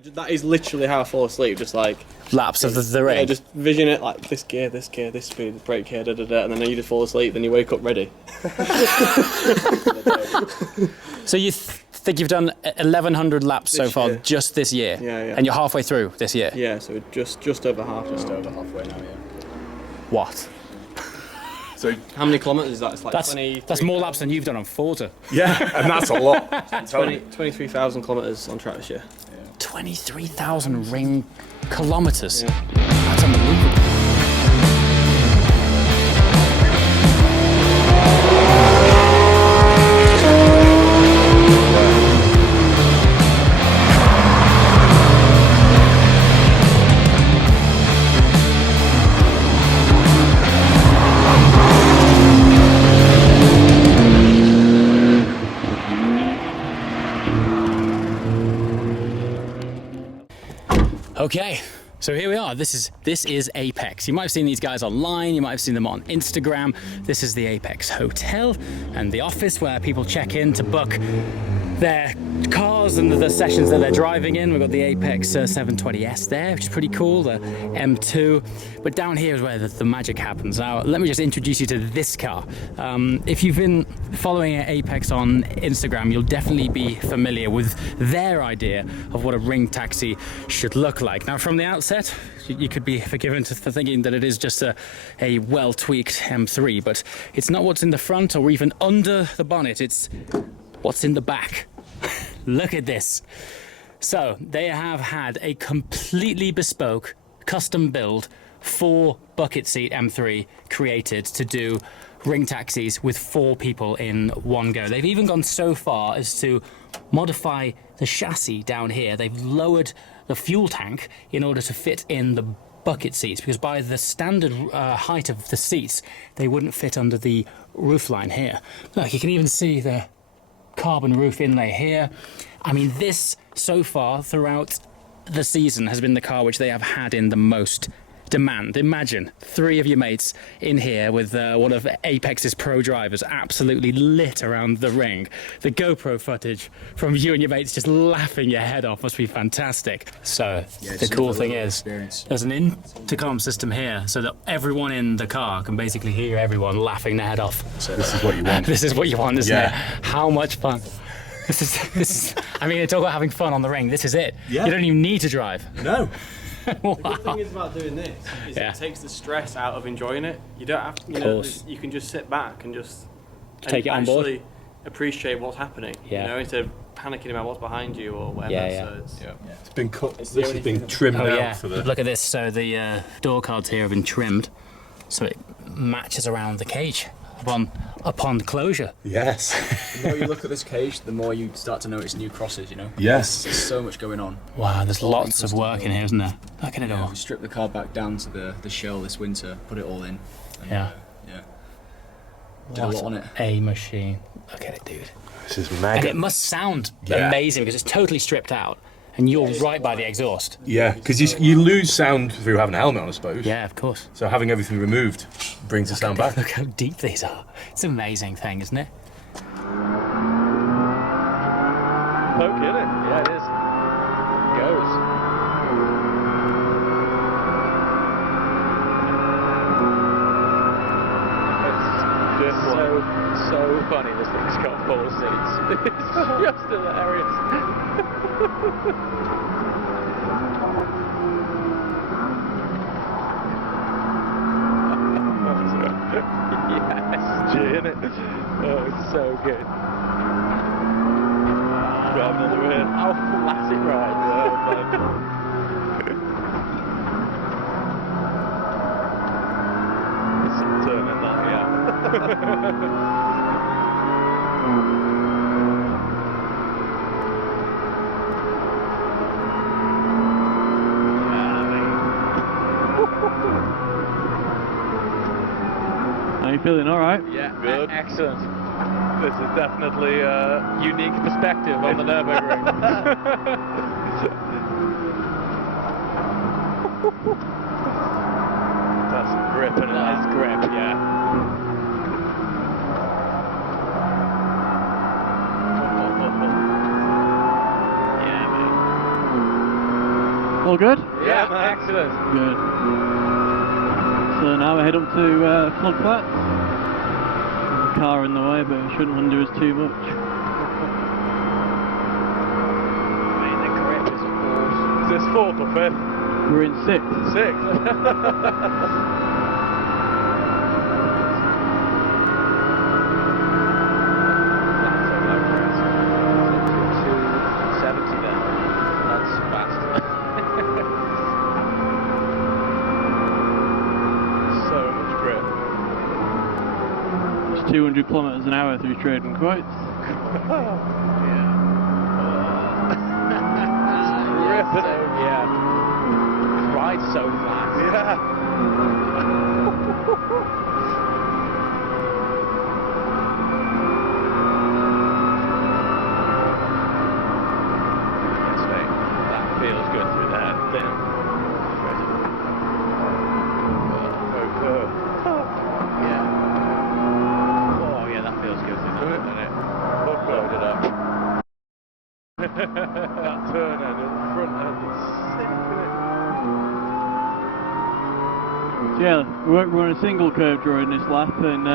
That is literally how I fall asleep, just like laps of the ring. Yeah, just vision it like this gear, this speed, brake here, and then you just fall asleep. Then you wake up ready. So you think you've done 1,100 laps so far just this year? Yeah. And you're halfway through this year? Yeah, so just over half. Just over halfway now, yeah. What? So how many kilometres is that? It's like that's more laps than you've done on Forza. Yeah, and that's a lot. 23,000 kilometres on track this year. 23,000 ring kilometres. Yeah. That's unbelievable. Okay, so here we are. This is Apex. You might have seen these guys online, you might have seen them on Instagram. This is the Apex Hotel and the office where people check in to book their cars and the sessions that they're driving in. We've got the Apex 720S there, which is pretty cool, the M2. But down here is where the magic happens. Now, let me just introduce you to this car. If you've been following Apex on Instagram, you'll definitely be familiar with their idea of what a ring taxi should look like. Now, from the outset, you could be forgiven for thinking that it is just a well-tweaked M3, but it's not what's in the front or even under the bonnet, it's what's in the back. Look at this. So they have had a completely bespoke, custom build 4-bucket seat M3 created to do ring taxis with 4 people in one go. They've even gone so far as to modify the chassis down here. They've lowered the fuel tank in order to fit in the bucket seats, because by the standard height of the seats, they wouldn't fit under the roofline here. Look, you can even see the carbon roof inlay here. I mean, this so far throughout the season has been the car which they have had in the most demand. Imagine 3 of your mates in here with one of Apex's pro drivers absolutely lit around the ring. The GoPro footage from you and your mates just laughing your head off must be fantastic. So the cool thing is there's an intercom system here so that everyone in the car can basically hear everyone laughing their head off. So this is what you want. This is what you want, isn't it? How much fun. This is I mean, talk about having fun on the ring. This is it. Yeah. You don't even need to drive. No. Wow. The good thing is about doing this is it takes the stress out of enjoying it. You don't have to, you can just sit back and just take it on board. Actually appreciate what's happening. Yeah. You know, instead of panicking about what's behind you or whatever. So it's been cut. This has been trimmed out for the. Look at this. So the door cards here have been trimmed, so it matches around the cage upon closure. Yes. The more you look at this cage, the more you start to notice new crosses, you know? Yes. There's so much going on. Wow, there's lots of work in here, isn't there? Look at it all. We stripped the car back down to the shell this winter, put it all in. And, yeah. Did a lot on it. A machine. Look at it, dude. This is mega. And it must sound amazing because it's totally stripped out. And you're right by the exhaust. Yeah, because you lose sound through having a helmet on, I suppose. Yeah, of course. So having everything removed brings the sound back. Look how deep these are. It's an amazing thing, isn't it? Poke, isn't it? Yeah, it is. It goes. It's so funny this thing's got 4 seats. It's just hilarious. Yes, G, isn't it? Oh, it's so good. Driving on the way. How flat it rides. Oh, man. There's some turn in that, yeah. Are you feeling all right? Yeah, good. Excellent. This is definitely a unique perspective on the Nürburgring. That's grip and that is grip, yeah. Yeah, mate. All good? Yeah, excellent. Good. So now we head up to Flood Flats. Car in the way, but it shouldn't hinder us too much. I mean, the grip is awesome. Is this 4th or 5th? We're in 6th. 6th. So much grip. 200 kilometres an hour through Trading Quotes. So, yeah. It rides so flat. Yeah. Yes, mate. That feels good through there. Yeah. Oh, yeah, that feels good through there, doesn't it? Load it up. That turn end, the front end is sick, isn't it? Yeah, we're on a single curve during this lap, and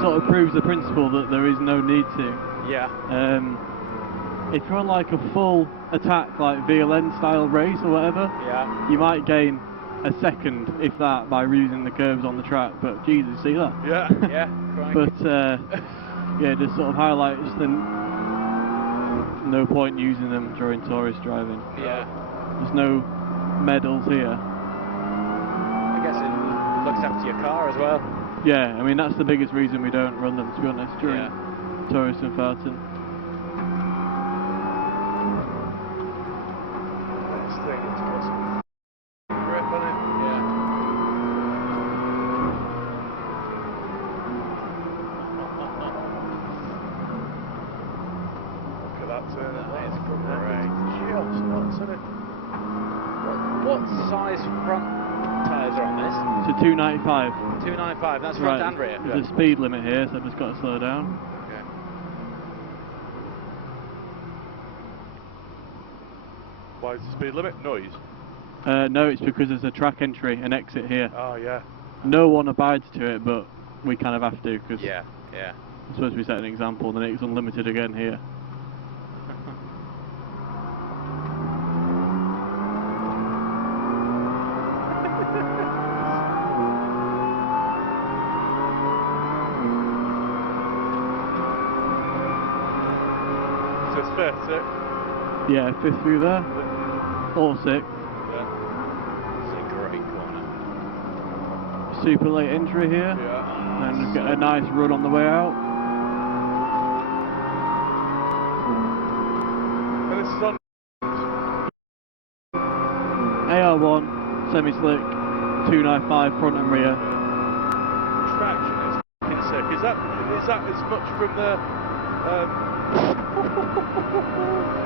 sort of proves the principle that there is no need to. Yeah. If you're on like a full attack, like VLN style race or whatever, Yeah. you might gain a second, if that, by reusing the curves on the track. But Jesus, see that? Yeah. Yeah. But yeah, just sort of highlights the no point using them during tourist driving. Yeah. There's no medals here. I guess it looks after your car as well. Yeah, I mean that's the biggest reason we don't run them, to be honest, during tourist and farting. This thing has got some grip on it. Yeah. Look at that turn. That is great. Just nuts, isn't it? What size front tyres are on this? It's a 295. 295, that's front and rear. There's a speed limit here, so I've just got to slow down. Okay. Why is the speed limit? Noise? No, it's because there's a track entry and exit here. Oh, yeah. No one abides to it, but we kind of have to, because Yeah. I'm supposed to be setting an example, and then it's unlimited again here. So it's 5th, 6th? Yeah, 5th through there, or 6th. Yeah. It's a great corner. Super late entry here, Yeah. and get a nice run on the way out. And this is on. AR1, semi-slick, 295 front and rear. Traction is f***ing sick. Is that as much from the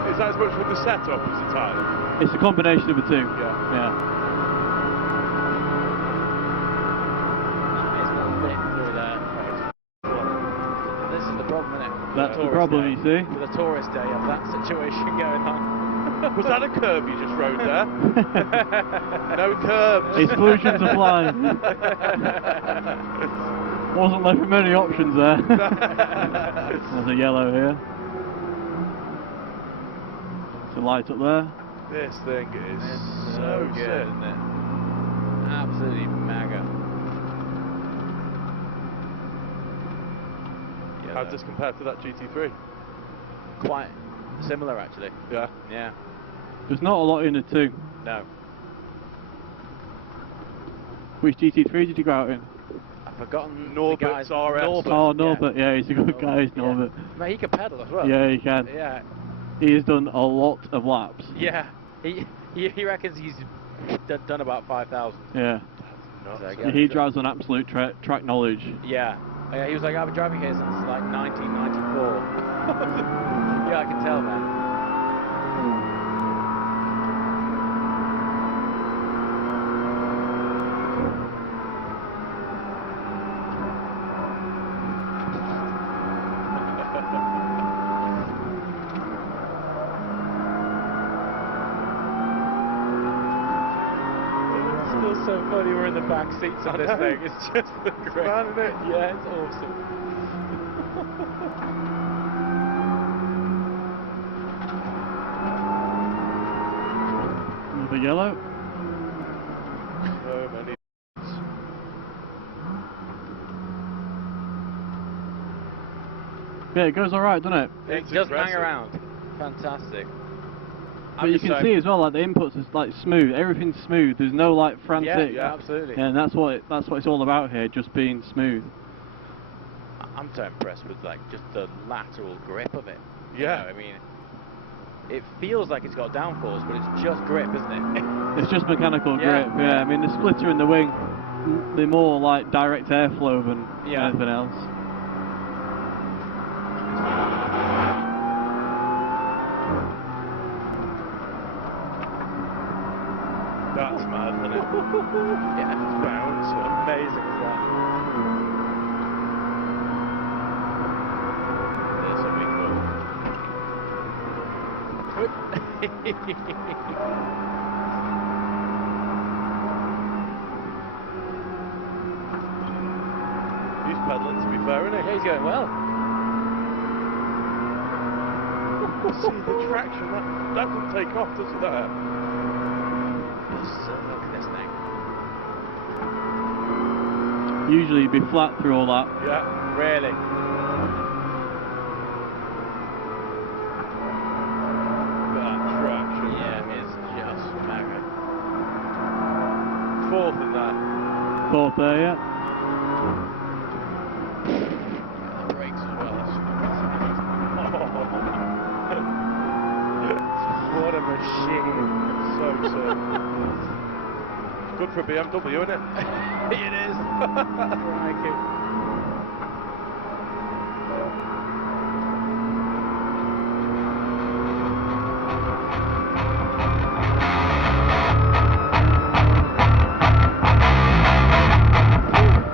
is that as much from the setup as the tyre? It's a combination of the two. Yeah. Yeah. It's not lit through there. This is the problem, isn't it? That's the problem, you see. With a tourist day, you have that situation going on. Was that a curb you just rode there? No curbs. Exclusions apply. Wasn't left with many options there. There's a yellow here. It's a light up there. This thing is It's so good, sick. isn't it? Absolutely mega. How does this compare to that GT3? Quite similar, actually. Yeah. Yeah. There's not a lot in the two. No. Which GT3 did you go out in? I've forgotten Norbert's the guy's RS. Norbert. Oh, Norbert, yeah, he's a good guy, he's Norbert. Mate, he can pedal as well. Yeah, he can. Yeah. He has done a lot of laps. Yeah. He reckons he's done about 5,000. Yeah. So I Yeah, guess- he drives on absolute track knowledge. Yeah. Yeah, he was like, I've been driving here since like 1994. Yeah, I can tell, man. It's so funny we're in the back seats of this thing. It's just the grip. Isn't it? Yeah, it's awesome. Another yellow. So many. Yeah, it goes alright, doesn't it? It doesn't hang around. Fantastic. But you can see as well, like the inputs is like smooth. Everything's smooth. There's no like frantic. Yeah, absolutely. Yeah, and that's what it's all about here, just being smooth. I'm so impressed with like just the lateral grip of it. Yeah. You know, I mean, it feels like it's got downforce, but it's just grip, isn't it? It's just mechanical grip. Yeah, I mean the splitter and the wing, they're more like direct airflow than anything else. That's mad, isn't it? Yeah, it's Bounce. amazing as that. There's a big He's pedaling, to be fair, isn't he? Yeah, he's going well. See the traction, that doesn't take off, does it? That? So look at this thing. Usually you'd be flat through all that. Yeah. Really. That traction. Yeah, it's just mega. Fourth in that. Fourth there, yeah. The brakes as well. What a machine. So good for a BMW, isn't it? It is. Crikey.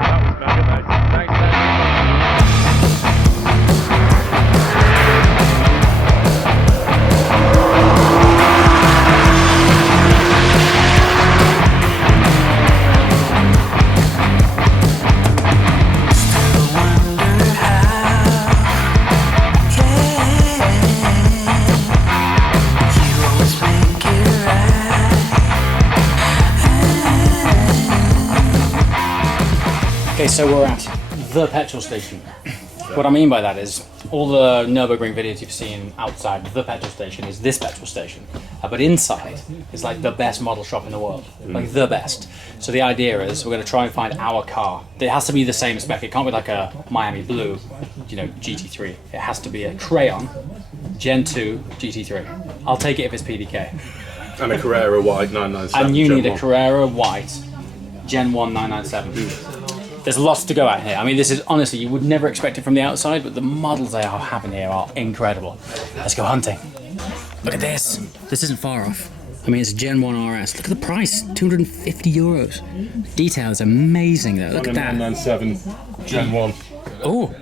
That was mega, mate. Thanks, Dan. Okay, so we're at the petrol station. What I mean by that is all the Nürburgring videos you've seen outside the petrol station is this petrol station, but inside is like the best model shop in the world, like the best. So the idea is we're going to try and find our car. It has to be the same spec. It can't be like a Miami Blue, you know, GT3. It has to be a Crayon Gen 2 GT3. I'll take it if it's PDK. And a Carrera white 997. And you Gen need a 1. Carrera white Gen 1 997. There's lots to go at here. I mean, this is honestly, you would never expect it from the outside, but the models they are having here are incredible. Let's go hunting. Look at this. This isn't far off. I mean, it's a Gen 1 RS. Look at the price, 250 euros. Detail is amazing though. Look at that. 997 Gen 1. Oh,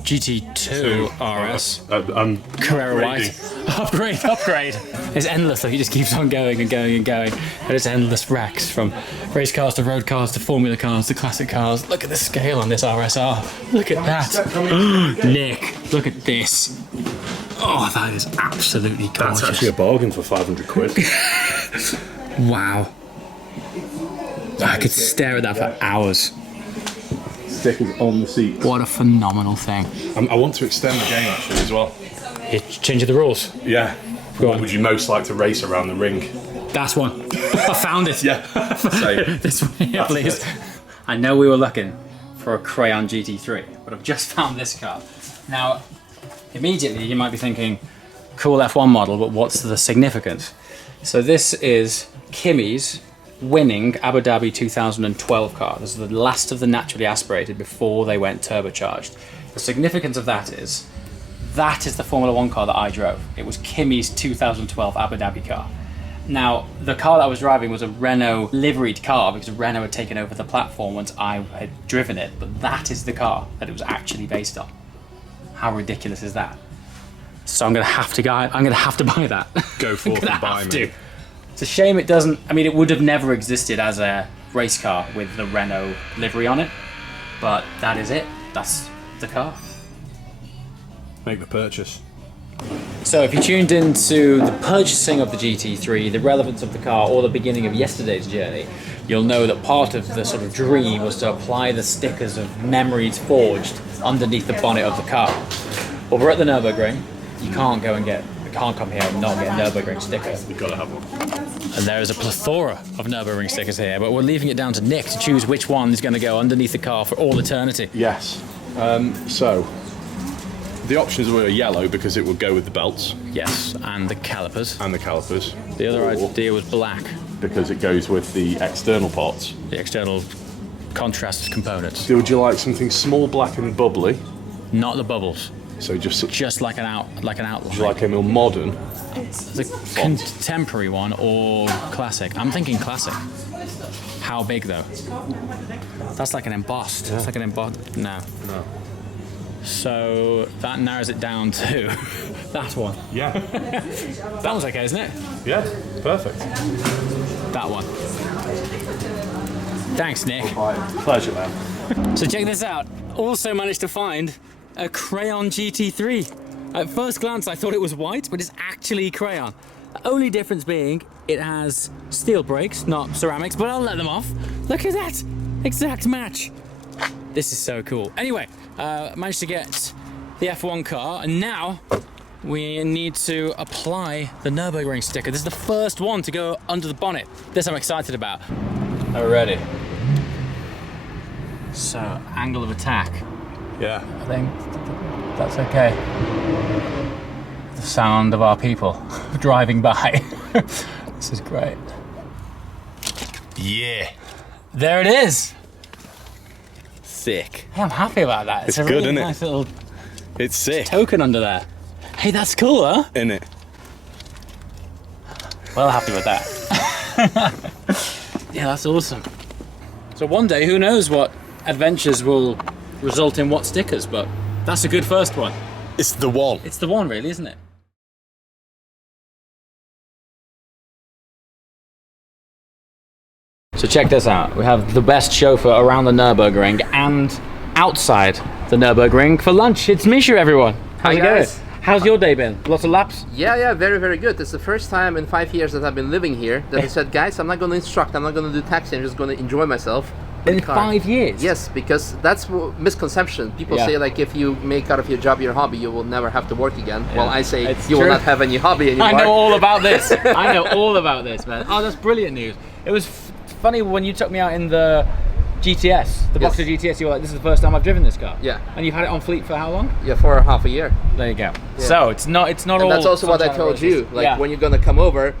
GT2 RS. I'm Carrera white. Upgrade. It's endless. Like, it just keeps on going and going and going. And it's endless racks from race cars to road cars to Formula cars to classic cars. Look at the scale on this RSR. Look at that. Nick, look at this. Oh, that is absolutely gorgeous. That's actually a bargain for 500 quid. Wow. I could stare at that for hours. Stickers on the seat. What a phenomenal thing. I want to extend the game actually as well. You're changing the rules. Yeah. Go What on. would you most like to race around the ring? That's one. I found it. Yeah. Same. This one here, please. I know we were looking for a Crayon GT3, but I've just found this car. Now, immediately you might be thinking, cool F1 model, but what's the significance? So this is Kimi's winning Abu Dhabi 2012 car. This is the last of the naturally aspirated before they went turbocharged. The significance of that is the Formula 1 car that I drove. It was Kimi's 2012 Abu Dhabi car. Now, the car that I was driving was a Renault liveried car because Renault had taken over the platform once I had driven it, but that is the car that it was actually based on. How ridiculous is that? So I'm gonna have to buy that. Go forth and buy me. It's a shame it doesn't. I mean, it would have never existed as a race car with the Renault livery on it. But that is it. That's the car. Make the purchase. So if you tuned into the purchasing of the GT3, the relevance of the car, or the beginning of yesterday's journey, you'll know that part of the sort of dream was to apply the stickers of memories forged underneath the bonnet of the car. Well, we're at the Nürburgring. You can't come here and not get a Nürburgring sticker. You've got to have one. And there is a plethora of Nürburgring stickers here, but we're leaving it down to Nick to choose which one is going to go underneath the car for all eternity. Yes. So, the options were yellow because it would go with the belts. Yes, and the calipers. And the calipers. The other idea was black. Because it goes with the external parts. The external contrast components. Would you like something small, black and bubbly? Not the bubbles. So just like an outline. Would you like a more modern? The contemporary one or classic? I'm thinking classic. How big though? That's like an embossed. Yeah. It's like an embossed. No. So that narrows it down to that one. Yeah. That one's okay, isn't it? Yeah, perfect. That one. Thanks, Nick. Pleasure, man. So check this out. Also managed to find a crayon GT3. At first glance, I thought it was white, but it's actually crayon. The only difference being it has steel brakes, not ceramics, but I'll let them off. Look at that. Exact match. This is so cool. Anyway, managed to get the F1 car, and now we need to apply the Nürburgring sticker. This is the first one to go under the bonnet. This I'm excited about. Are we ready? So, angle of attack. Yeah. I think that's okay. The sound of our people driving by. This is great. Yeah. There it is. Sick. Hey, I'm happy about that. It's a good, really isn't it? nice little It's sick. token under there. Hey, that's cool, huh? Isn't it? Well happy with that. Yeah, that's awesome. So one day, who knows what adventures will result in what stickers, but that's a good first one. It's the one. It's the one, really, isn't it? So check this out. We have the best chauffeur around the Nürburgring and outside the Nürburgring for lunch. It's Misha, everyone. How's it going? How's your day been? Lots of laps? Yeah, very, very good. It's the first time in 5 years that I've been living here that I said, guys, I'm not going to instruct, I'm not going to do taxi, I'm just going to enjoy myself. In 5 years? Yes, because that's misconception. People say like if you make out of your job your hobby, you will never have to work again. Yeah. Well, I say you will not have any hobby anymore. I know all about this. I know all about this, man. Oh, that's brilliant news. It was funny when you took me out in the GTS, the Boxer GTS, you were like, this is the first time I've driven this car. Yeah. And you've had it on fleet for how long? Yeah, for half a year. There you go. Yeah. So it's not and all. That's also what I told you. Like when you're gonna come over,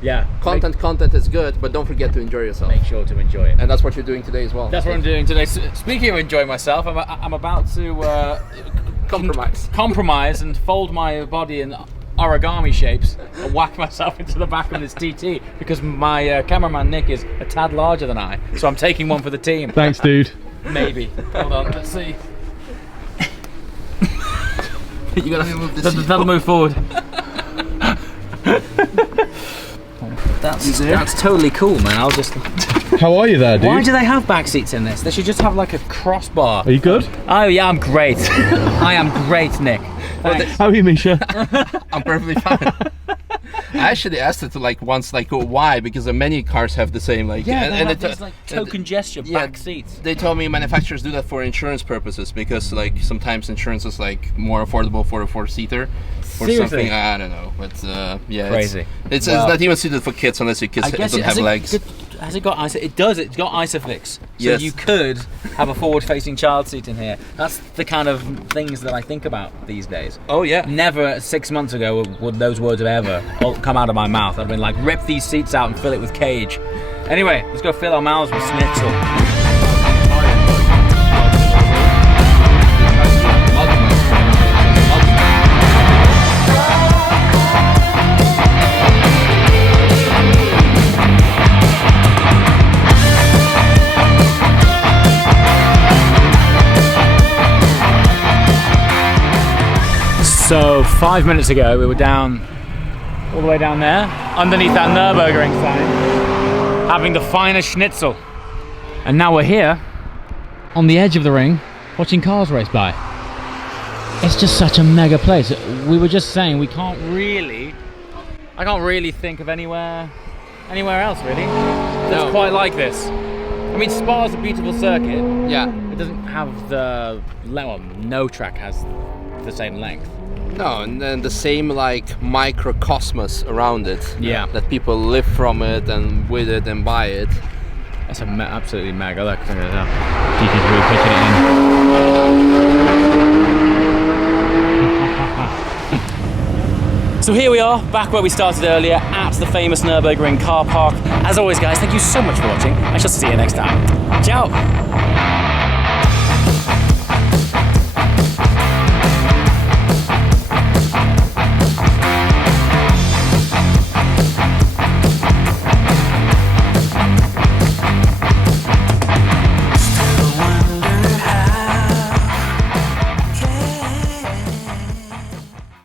content is good, but don't forget to enjoy yourself. Make sure to enjoy it. And that's what you're doing today as well. That's what I'm doing today. Speaking of enjoying myself, I'm about to compromise and fold my body in origami shapes and whack myself into the back of this TT because my cameraman Nick is a tad larger than I, so I'm taking one for the team. Thanks, dude. Maybe. Hold on, let's see. You gotta move the seat. That'll move forward. That's totally cool, man. I'll just. How are you there, dude? Why do they have back seats in this? They should just have like a crossbar. Are you good? Oh yeah, I'm great. I am great, Nick. How are you, Misha? I'm perfectly fine. I actually asked it to like once, like why? Because many cars have the same like. It's like token gesture back seats. They told me manufacturers do that for insurance purposes because like sometimes insurance is like more affordable for a four-seater or something. I don't know, but yeah, crazy. It's not even suited for kids unless your kids don't have legs. Has it got it does. It's got Isofix, so yes. You could have a forward-facing child seat in here. That's the kind of things that I think about these days. Oh yeah. Never 6 months ago would those words have ever come out of my mouth. I've been like, rip these seats out and fill it with cage. Anyway, let's go fill our mouths with schnitzel. So 5 minutes ago, we were down, all the way down there, underneath that Nürburgring sign, having the finest schnitzel. And now we're here on the edge of the ring watching cars race by. It's just such a mega place. We were just saying I can't really think of anywhere else really that's quite like this. I mean, Spa's a beautiful circuit. Yeah. It doesn't have no track has the same length. No, and then the same like microcosmos around it. Yeah. That people live from it and with it and by it. That's absolutely mega. Look, look at that. GT's really pitching it in. So here we are, back where we started earlier, at the famous Nürburgring car park. As always, guys, thank you so much for watching. I shall see you next time. Ciao!